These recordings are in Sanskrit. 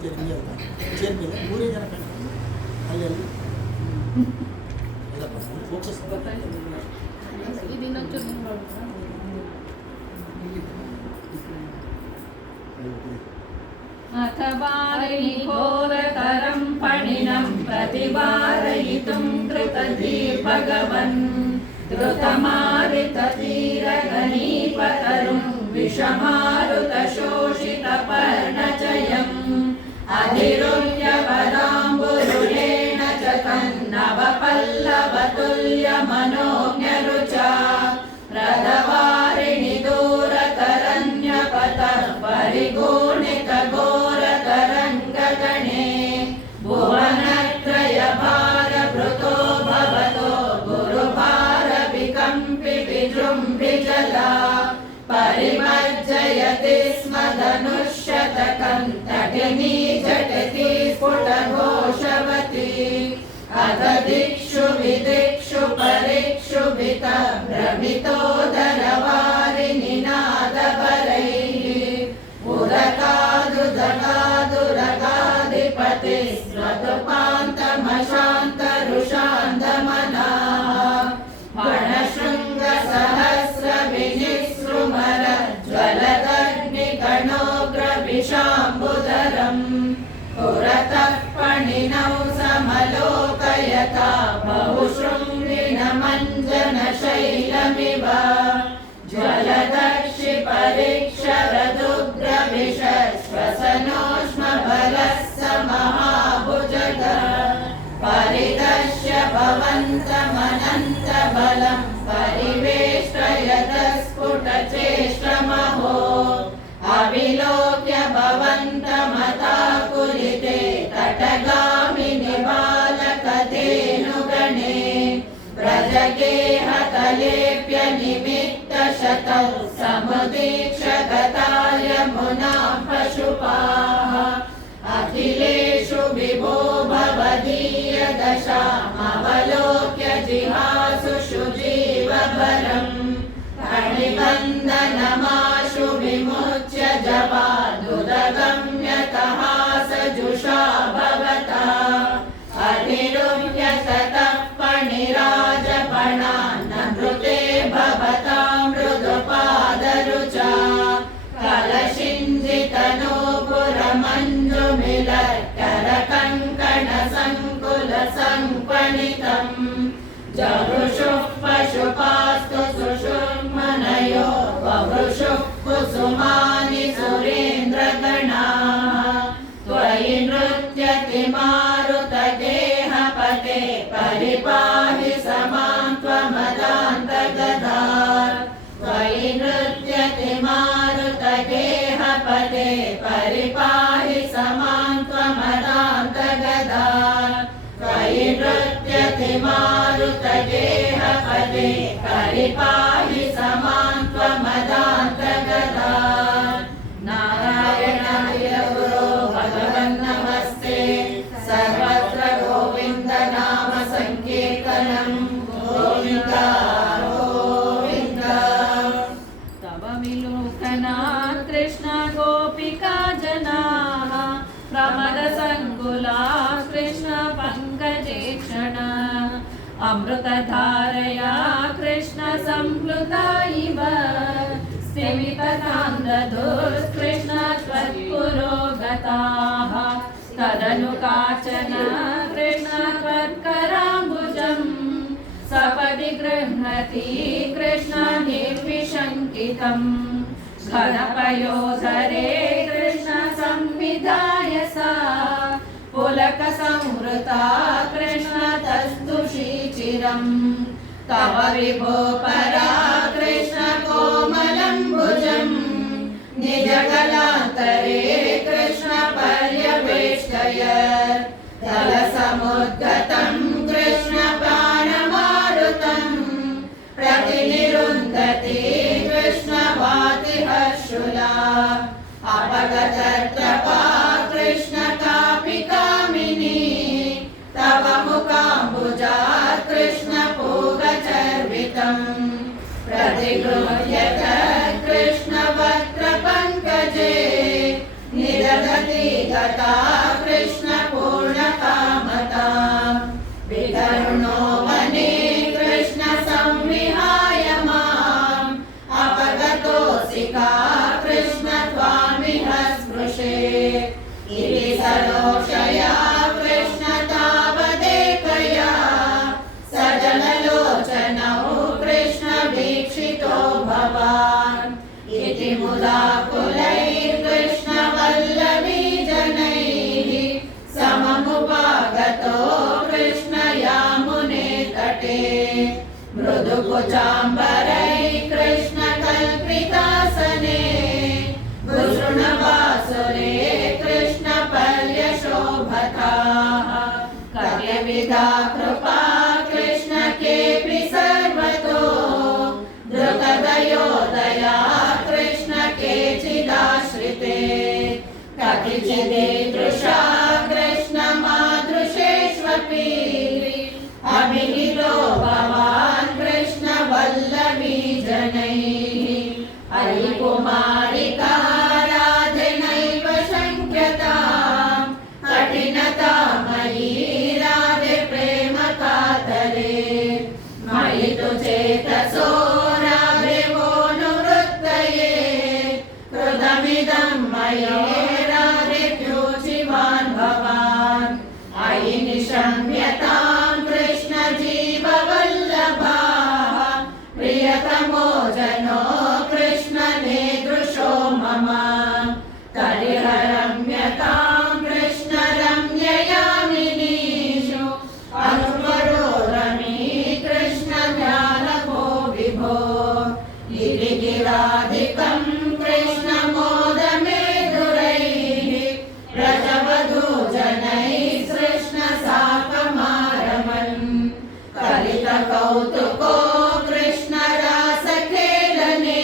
ಚೇರ್ ಮೇಲೆ ಮೂರೇ ಜನ ಕಾಣ್ತಾರೆ ಅಲ್ಲಿ ಫೋಕಸ್ अथवारिघोरतरं पणिनं प्रतिवारयितुं कृतधीर्भगवन् धृतमारिततीरगणीपतरुं विषमारुतशोषितपर्णचयम् अधिरुह्य पदाम्बुरुहेण च तन्नवपल्लवतुल्यमनोज्ञरुचा प्रदवारिणि दूरतरण्यपतः परिगूणितघोरतरङ्गगणे भुवनत्रयभारभृतो भवतो गुरुभारविकम्पि विजृम्भिजला परिमज्जयति स्म धनुष्यतकं तटिनी झटिति स्फुटघोषवती अथ दिक्षु विदिक्षु परीक्षु भ्रमितोदरवारिनिनादपरैः उदकादुदकादुरगाधिपति स्वतुपान्तमशान्तरुषान्दमनाः फणशृङ्गसहस्रविनिसृमर ज्वलदग्निगणोग्रविशाम्बुधरम् पुरतः पणिनौ समलोकयता बहुशृङ्गिणमञ्जनशैलमिव ज्वलदक्षिपरीक्षरदुग्रविश्वसनोष्मबलः स महाभुजगः परिदर्श्य भवन्तमनन्तबलं परिवेष्टयतस्फुटचेष्टमहो अविलोक्य भवन्तमताकुलिते तटगामिनि बालकधेनुगणे व्रजगेहतलेप्य निमित्तशतौ समुदीक्ष्य गता यमुना पशुपाः अखिलेषु विभो भवदीयदशामवलोक्य जिहासुषु जीवभरम् फणिबन्धनमाशु विमुच्य जपादुदगम्यतः सजुषा भवता अधिरुह्य ततः फणिराजपणान्नमृते भवता मृदुपादरुचा कलशिञ्जितनूपुरमञ्जुमिलकरकङ्कणसङ्कुलसङ्पणितम् जवृषुः पशुपास्तु सुषुम्नयो ववृषुः कुसुमानि सुरेन्द्रगणाः त्वयि नृत्यति मारुतगेहपते परिपाहि समां त्वमदान्तगदात् त्वयि नृत्यति मारुतगेहपते परिपाहि समां त्वमदान्तगदात् त्वयि नृत्यति मारुतगेहपते परिपाहि समां त्वमदान्तगदात् नारायणाय गुरो भगवन् नमस्ते सर्वत्र गोविन्द नाम संकीर्तनं गोविन्द गोविन्द तव विलोकनात् कृष्ण गोपिका जनाः प्रमदसङ्कुलाः कृष्ण पङ्कजेक्षण अमृतधारया कृष्ण संप्लुता इव स्तिमितकान्दधुस्कृष्ण त्वत्पुरोगताः तदनु काचन कृष्ण त्वत्कराम्बुजम् सपदि गृह्णति कृष्ण निर्विशङ्कितम् घनपयोधरे कृष्ण संविधाय सा पुलकसंवृता कृष्ण तस्तुषीचिरम् तव विभो परा कृष्ण कोमलम्बुजम् निजगलान्तरे कृष्ण पर्यवेष्टय दलसमुद्गतं कृष्ण प्राणमारुतम् प्रतिनिरुन्धति कृष्ण वातिहर्षुला अपगतत्रपा कृष्ण कापि कामिनी तव मुखाम्बुजात् कृष्ण पूगचर्वितम् प्रतिगृह्यत कृष्ण वक्त्रपङ्कजे निदधति गता कृष्ण पूर्णकामता विकरुणो वने कृष्ण संविहाय माम् अपगतोऽसि का कृष्ण त्वामिह स्पृशे इति सरोषया कृष्ण तावदेकया सजनलोचनौ कृष्ण वीक्षितो भवान् इति मुदाकुलैर्कृष्ण वल्लभी जनैः सममुपागतो कृष्ण यामुने तटे मृदुकुचाम्बरैः कृष्ण कल्पितासने भूषणवासुरे कृष्ण पर्यशोभताः कव्यविधा कृपा कृष्ण केऽपि सर्वतो द्रुतदयोदया कृष्ण केचिदाश्रिते कतिचिदीदृशा कृष्ण मादृशेष्वपि अभिहितो भवान् कृष्ण वल्लभी जनैः अयि कुमारिका राधे नैव शङ्क्यताम् कठिनता मयि राधे प्रेम कातरे मयि तु चेतसो राधे वो नुवृत्तये कृतमिदं मये राधे द्योचिवान् भवान् अयि निशम्यतां कृष्ण जीववल्लभाः प्रियतमो जनो कृष्ण नेदृशो मम कलिहरम्यतां कृष्ण रम्ययामिनीषु अनुपरो रमी कृष्ण ज्ञानको विभो गिरिगिराधिकं कृष्ण मोदमेधुरैः व्रजवधूजनैः कृष्ण साकमारमन् कलितकौतुको कृष्ण रासखेलने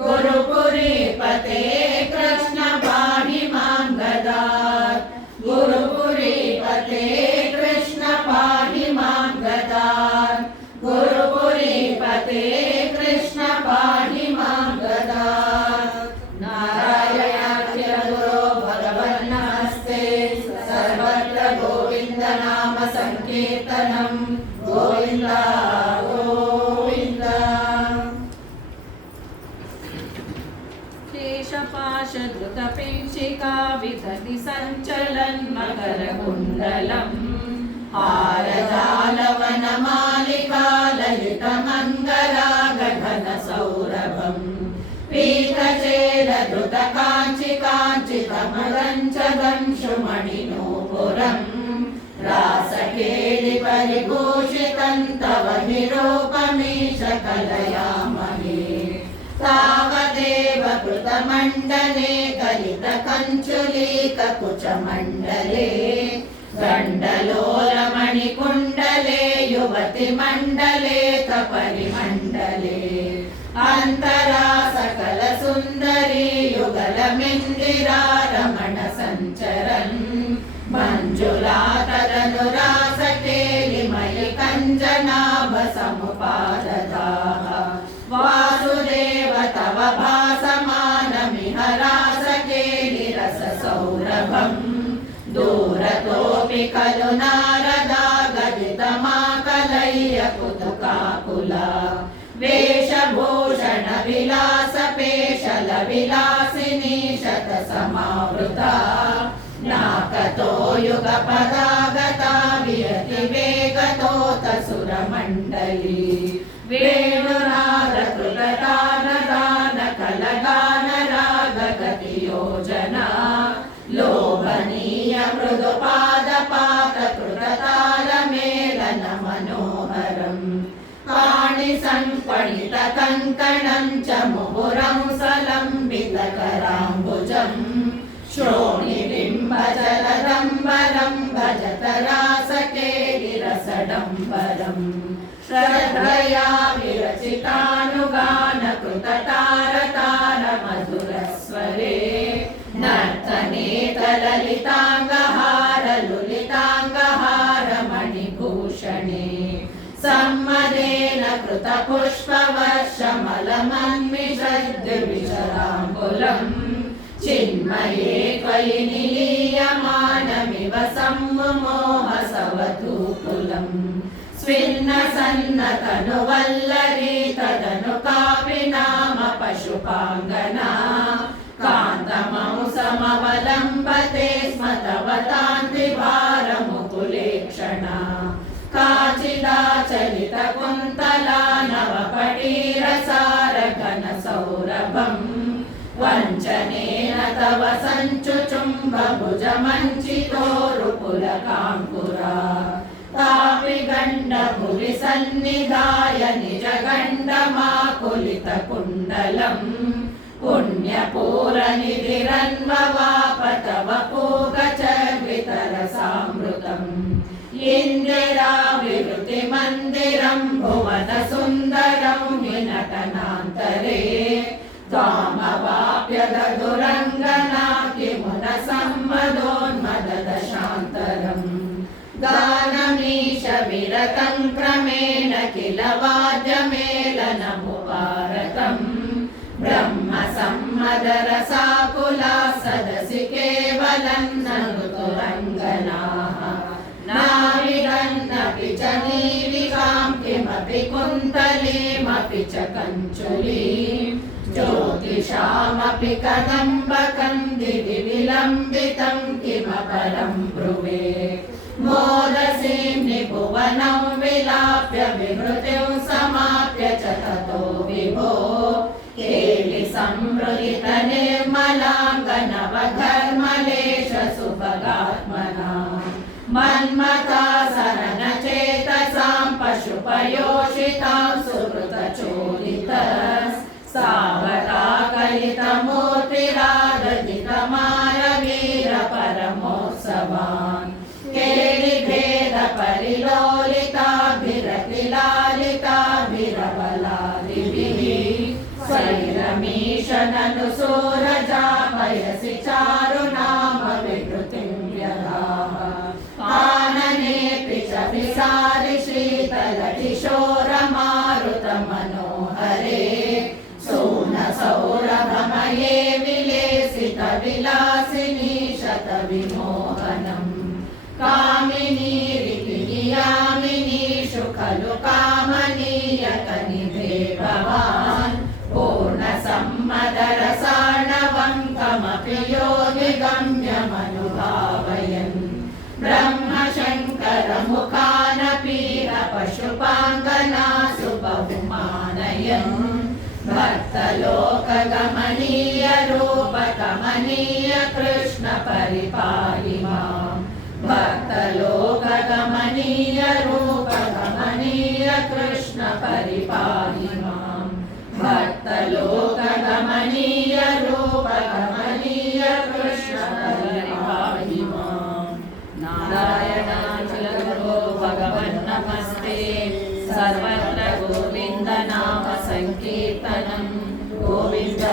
गुरुपुरीपते कृष्ण पाहि मां गदात् गुरुपुरीपते कृष्ण पाहि मां गदात् गुरुपुरीपते कृष्ण पाहि मां गदात् नारायणाख्यगुरो भगवन्नमस्ते सर्वत्र गोविन्द नाम संकीर्तनं गोविन्द गोविन्द केशपाशधृतपेक्षिका विदधि सञ्चलन् मकरकुण्डलम् हारजालवनमालिका ललितमङ्गलागघनसौरभम् पीतचेलधृतकाञ्चिकाञ्चितमरञ्चदंशुमणिनूपुरम् रासकेलिपरिभूषितं तव निरूपमीश कलयामहे तावदेव कृतमण्डले गलितकञ्चुलीककुचमण्डले गण्डलोलमणिकुण्डले युवतिमण्डले तपरिमण्डले अन्तरा सकलसुन्दरी युगलमिन्दिरा रमणसञ्चरन् मञ्जुलातदनुरासकेलिमयि कञ्जनाभसमुपाददाः वासुदेव तव भासमानमिह रासकेलिरससौरभम् दूरतोऽपि खलु नारदा गदितमाकलय्य कुतुकाकुला वेशभूषणविलासपेशलविलासिनी शतसमावृता नाकतो युगपदागता वियतिवेगतोतसुरमण्डली वेणुनादकृततानदानकलगानरागगतियोजना लोभनीय मृदुपादपातकृततालमेलनमनोहरम् पाणिसङ्पणितकङ्कणं च मुहुरं सलम्बितकराम्बुजम् श्रोणिबिम्बजलदम्बरं भजत रासकेलिरसडम्बरम् श्रद्धया विरचितानुगानकृततारतारमधुरस्वरे नर्तनेतरलिताङ्गहारलुलिताङ्गहारमणिभूषणे सम्मदेन कृतपुष्पवर्षमलमन्मिषद्विविशदाम्बुलम् चिन्मये त्वयि निलीयमानमिव सम्मोहसवधूकुलम् स्विन्नसन्नतनुवल्लरी तदनु कापि नाम पशुपाङ्गना कान्तमंसमवलम्बते स्म तव तान्त्रिभारमुकुलेक्षणा काचिदाचलितकुन्तला नवपटीरसारघनसौरभम् वञ्चनेन तव सञ्चुचुम्बभुजमञ्चितोरुपुलकाङ्कुरा तापि गण्डभुवि सन्निधाय निजगण्डमाकुलितकुण्डलम् पुण्यपूरनिधिरन्ववाप तव पूगचर्वितरसामृतम् इन्दिराविवृतिमन्दिरं भुवनसुन्दरं विनटनान्तरे त्वामवाप्य दधुरङ्गना किमुन सम्मदोन्मददशान्तरम् गानमीश विरतं क्रमेण किल वाद्यमेलनमुपारकम् ब्रह्म सम्मदरसाकुला सदसि केवलं ननुतुरङ्गनाः नाविगन्नपि च नीलिकां किमपि कुन्तलीमपि च कञ्चुलीं ज्योतिषामपि कदम्बकं दिवि विलम्बितं किमपरं ब्रुवे मोदसीं निभुवनं विलाप्य विहृतिं समाप्य च ततो विभो केलि संमृदित निर्मलाङ्गनवघर्मलेश सुभगात्मना मन्मता शरणचेतसां पशुपयोषितां सुहृतचोदित सावताकलितमूर्तिरादधितमारवीरपरमोत्सवान् केलिभेदपरिलोलिताभिरतिलालिताभिरबलादिभिः स्वैरमीशननुसूरजापयसि चारुनाम विकृतिं व्यधाः आननेऽपि च विसारि शीतलकिशोरमारुतमनोहरे सोनसौरभमये विलेसितविलासिनी शतविमोहनम् कामिनीरिकियामिनीषु खलु कामनीयकनिधे भवान् पूर्णसम्मदरसार्णवं कमपि योगिगम्यमनुभावयन् ब्रह्मशङ्करमुखानपीडपशुपाङ्गनासु बहुमानयन् भक्तलोकगमनीय रूपकमनीय कृष्ण परिपाहि माम् भक्तलोकगमनीय रूपकमनीय कृष्ण परिपाहि माम् भक्तलोकगमनीय रूपकमनीय कृष्ण परिपाहि माम् नारायणाखिलगुरो भगवन् नमस्ते सर्वत्र गोविन्द नाम संकीर्तनं गोविन्द